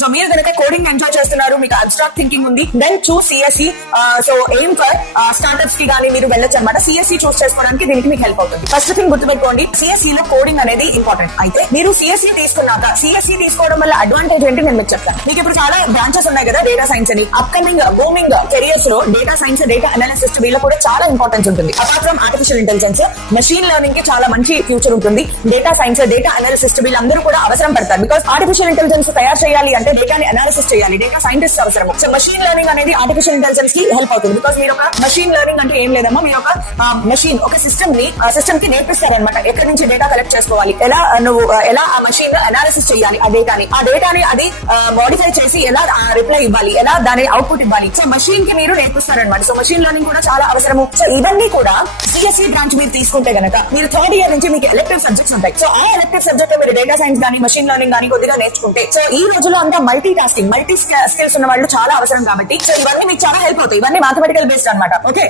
So మీరు కనుక coding enjoy చేస్తున్నారు, మీకు అబ్స్ట్రాక్ట్ థింకింగ్ ఉంది, then choose CSC. So aim for startups కి కానీ మీరు వెళ్ళొచ్చు అనమాట. సిఎస్సి చూస్ చేసుకోవడానికి దీనికి మీకు హెల్ప్ అవుతుంది. ఫస్ట్ థింగ్ గుర్తుపెట్టుకోండి, సిఎస్సి లో కోడింగ్ అనేది ఇంపార్టెంట్. అయితే మీరు సిఎస్సి తీసుకున్నాక సిఎస్సి తీసుకోవడం వల్ల అడ్వాంటేజ్ ఏంటి నేను మీకు చెప్తాను. మీకు ఇప్పుడు చాలా బ్రాంచెస్ ఉన్నాయి కదా డేటా సైన్స్ అని. అప్కమింగ్ బూమింగ్ కెరియర్స్ లో డేటా సైన్స్, డేటా అనాలిసిస్ట్ వీళ్ళ కూడా చాలా ఇంపార్టెన్స్ ఉంటుంది. Apart from artificial intelligence, machine learning కి చాలా మంచి ఫ్యూచర్ ఉంటుంది. డేటా సైన్స్, డేటా అనాలిసిస్ట్ వీళ్ళందరూ కూడా అవసరం పడతారు. బికాస్ ఆర్టిఫిషియల్ ఇంటెలిజెన్స్ తయారు చేయాలి అంటే డేటాని అనాలిసిస్ చేయాలి, డేటా సైంటిస్ట్ అవసరం. సో మెషిన్ లెర్నింగ్ అనేది ఆర్టిఫిషియల్ ఇంటెలిజెన్స్ కి హెల్ప్ అవుతుంది. బికాస్ మీరు ఒక మెషిన్ లెర్నింగ్ అంటే ఏం లేదమ్మా, మీరు ఒక మెషిన్, ఒక సిస్టమ్ కి నేర్పిస్తారనమాట. ఎక్కడి నుంచి డేటా కలెక్ట్ చేసుకోవాలి, ఎలా ఆ మెషిన్ అనాలిసిస్ చేయాలి, ఆ డేటాని అది మోడిఫై చేసి ఎలా రిప్లై ఇవ్వాలి, ఎలా దాని అవుట్పుట్ ఇవ్వాలి. సో మెషిన్ కి మీరు నేర్పిస్తారనమాట. సో మెషిన్ లెర్నింగ్ కూడా చాలా అవసరము. సో ఇవన్నీ కూడా సిఎస్సి బ్రాంచ్ మీరు తీసుకుంటే గనక మీరు థర్డ్ ఇయర్ నుంచి మీకు ఎలెక్టివ్ సబ్జెక్ట్స్ ఉంటాయి. సో ఆ ఎలెక్టివ్ సబ్జెక్ట్ మీరు డేటా సైన్స్ కానీ మెషిన్ లెర్నింగ్ కానీ కొద్దిగా నేర్చుకుంటే, సో ఈ రోజుల్లో అంతా మల్టీ స్కిల్స్ ఉన్న వాళ్ళు చాలా అవసరం కాబట్టి సో ఇవన్నీ మీకు చాలా హెల్ప్ అవుతాయి. ఇవన్నీ మ్యాథమెటికల్ బేస్డ్ అనమాట. ఓకే.